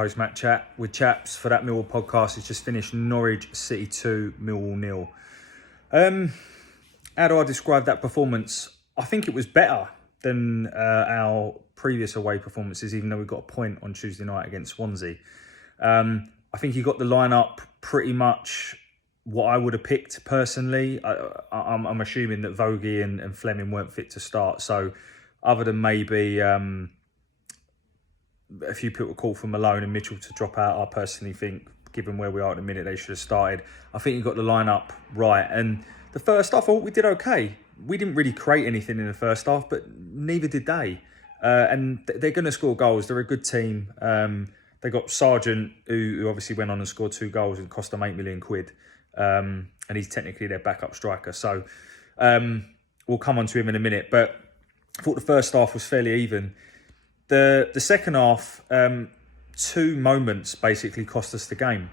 post-match chat with Chapz for that Millwall podcast. It's just finished Norwich City 2, Millwall 0. How do I describe that performance? I think it was better than our previous away performances, even though we got a point on Tuesday night against Swansea. I think he got the lineup pretty much what I would have picked personally. I'm assuming that Vogie and Fleming weren't fit to start. So other than maybe a few people call for Malone and Mitchell to drop out, I personally think, given where we are at the minute, they should have started. I think you got the lineup right. And the first half, I thought we did okay. We didn't really create anything in the first half, but neither did they. And they're going to score goals. They're a good team. They got Sargent, who obviously went on and scored 2 goals and cost them £8 million. And he's technically their backup striker. So we'll come on to him in a minute. But I thought the first half was fairly even. The second half, 2 moments basically cost us the game.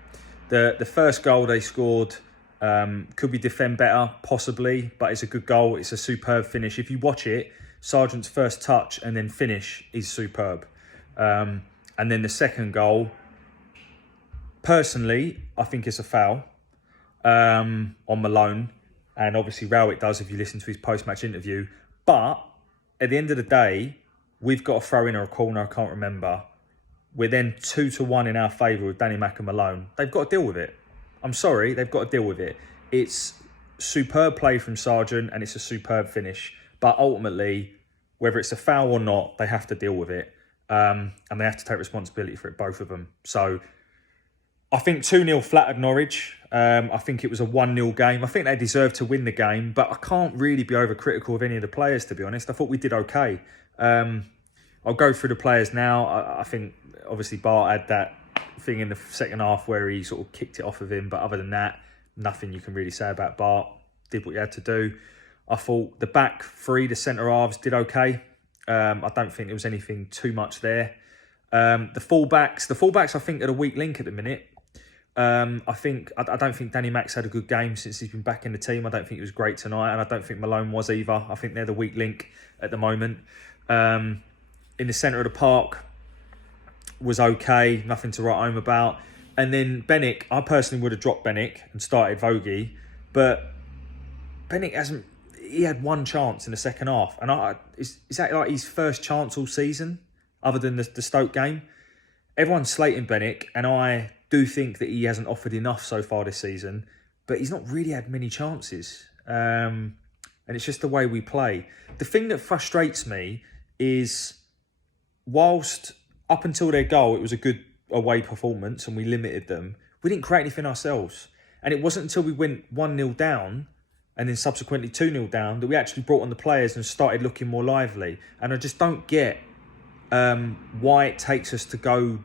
The first goal they scored, could we defend better? Possibly, but it's a good goal. It's a superb finish. If you watch it, Sargent's first touch and then finish is superb. And then the second goal, personally, I think it's a foul on Malone. And obviously Rowett does if you listen to his post-match interview. But at the end of the day, we've got a throw-in or a corner, I can't remember. We're then 2-1 in our favour with Danny Mack and Malone. They've got to deal with it. I'm sorry, they've got to deal with it. It's superb play from Sargent and it's a superb finish. But ultimately, whether it's a foul or not, they have to deal with it. And they have to take responsibility for it, both of them. So I think 2-0 flattered Norwich. I think it was a 1-0 game. I think they deserved to win the game, but I can't really be overcritical of any of the players, to be honest. I thought we did okay. I'll go through the players now. I think obviously Bart had that thing in the second half where he sort of kicked it off of him, but other than that, nothing you can really say about Bart. Did what he had to do. I thought the back 3, the centre halves, did okay. I don't think there was anything too much there. The fullbacks I think are a weak link at the minute. I don't think Danny Mack's had a good game since he's been back in the team. I don't think he was great tonight, and I don't think Malone was either. I think they're the weak link at the moment. In the centre of the park was okay, nothing to write home about. And then Bennick, I personally would have dropped Bennick and started Vogie, but Bennick he had 1 chance in the second half. And is that like his first chance all season, other than the Stoke game? Everyone's slating Bennick, and I do think that he hasn't offered enough so far this season, but he's not really had many chances. And it's just the way we play. The thing that frustrates me is, whilst up until their goal, it was a good away performance and we limited them, we didn't create anything ourselves. And it wasn't until we went 1-0 down and then subsequently 2-0 down that we actually brought on the players and started looking more lively. And I just don't get why it takes us to go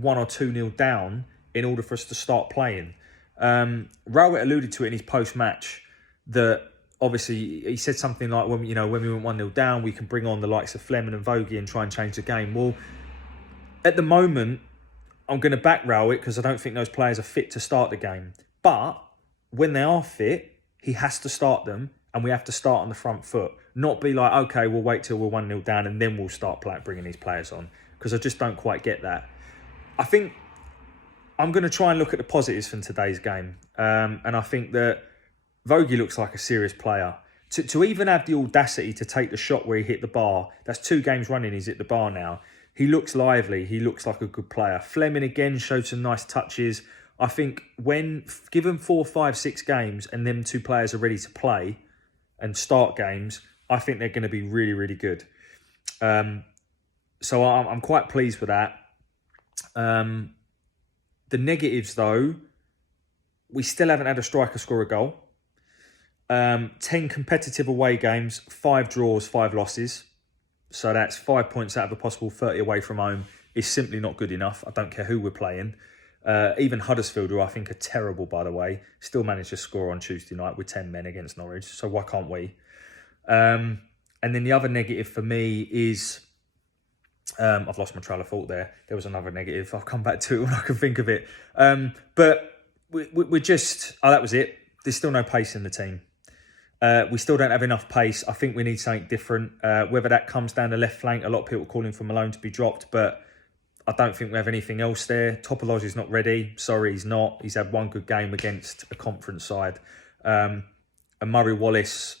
1 or 2-0 down in order for us to start playing. Rowett alluded to it in his post-match that obviously he said something like, when we went 1-0 down, we can bring on the likes of Fleming and Vogie and try and change the game. Well, at the moment, I'm going to back Rowett because I don't think those players are fit to start the game. But when they are fit, he has to start them, and we have to start on the front foot. Not be like, okay, we'll wait till we're 1-0 down and then we'll start bringing these players on, because I just don't quite get that. I think I'm going to try and look at the positives from today's game. And I think that Vogie looks like a serious player. To even have the audacity to take the shot where he hit the bar, that's 2 games running he's hit the bar now. He looks lively. He looks like a good player. Fleming again showed some nice touches. I think when given 4, 5, 6 games and them 2 players are ready to play and start games, I think they're going to be really, really good. So I'm quite pleased with that. The negatives, though, we still haven't had a striker score a goal. 10 competitive away games, 5 draws, 5 losses. So that's 5 points out of a possible 30 away from home is simply not good enough. I don't care who we're playing. Even Huddersfield, who I think are terrible, by the way, still managed to score on Tuesday night with 10 men against Norwich. So why can't we? And then the other negative for me is... I've lost my trail of thought there. There was another negative. I'll come back to it when I can think of it. But we're just... Oh, that was it. There's still no pace in the team. We still don't have enough pace. I think we need something different. Whether that comes down the left flank, a lot of people calling for Malone to be dropped, but I don't think we have anything else there. Topoloj is not ready. Sorry, he's not. He's had one good game against a conference side. And Murray Wallace,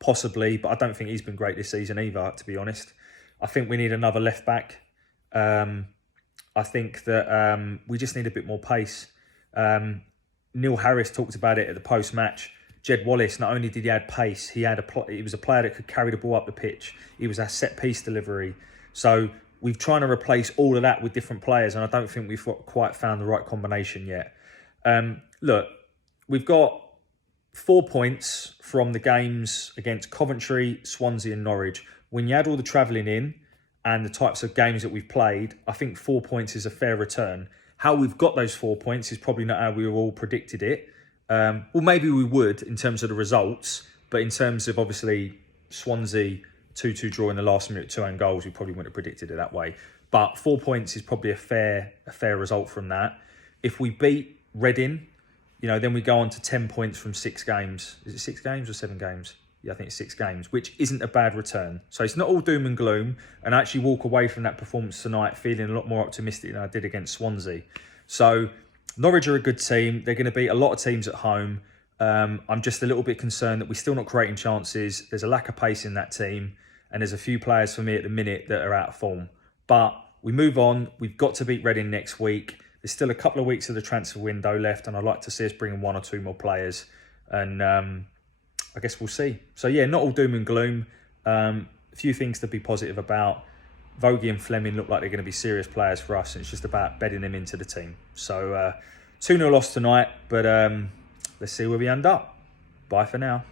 possibly, but I don't think he's been great this season either, to be honest. I think we need another left back. I think that we just need a bit more pace. Neil Harris talked about it at the post-match. Jed Wallace, not only did he add pace, he was a player that could carry the ball up the pitch. He was our set-piece delivery. So we've trying to replace all of that with different players, and I don't think we've quite found the right combination yet. Look, we've got 4 points from the games against Coventry, Swansea and Norwich. When you add all the travelling in and the types of games that we've played, I think 4 points is a fair return. How we've got those 4 points is probably not how we all predicted it. Well, maybe we would in terms of the results, but in terms of obviously Swansea 2-2 draw in the last minute, 2 own goals, we probably wouldn't have predicted it that way. But 4 points is probably a fair result from that. If we beat Reading, then we go on to 10 points from 6 games. Is it 6 games or 7 games? Yeah, I think it's 6 games, which isn't a bad return. So it's not all doom and gloom, and I actually walk away from that performance tonight feeling a lot more optimistic than I did against Swansea. So Norwich are a good team. They're going to beat a lot of teams at home. I'm just a little bit concerned that we're still not creating chances. There's a lack of pace in that team, and there's a few players for me at the minute that are out of form. But we move on. We've got to beat Reading next week. There's still a couple of weeks of the transfer window left, and I'd like to see us bring in 1 or 2 more players. And I guess we'll see. So yeah, not all doom and gloom. A few things to be positive about. Vogie and Fleming look like they're going to be serious players for us, and it's just about bedding them into the team. So 2-0 loss tonight, but let's see where we end up. Bye for now.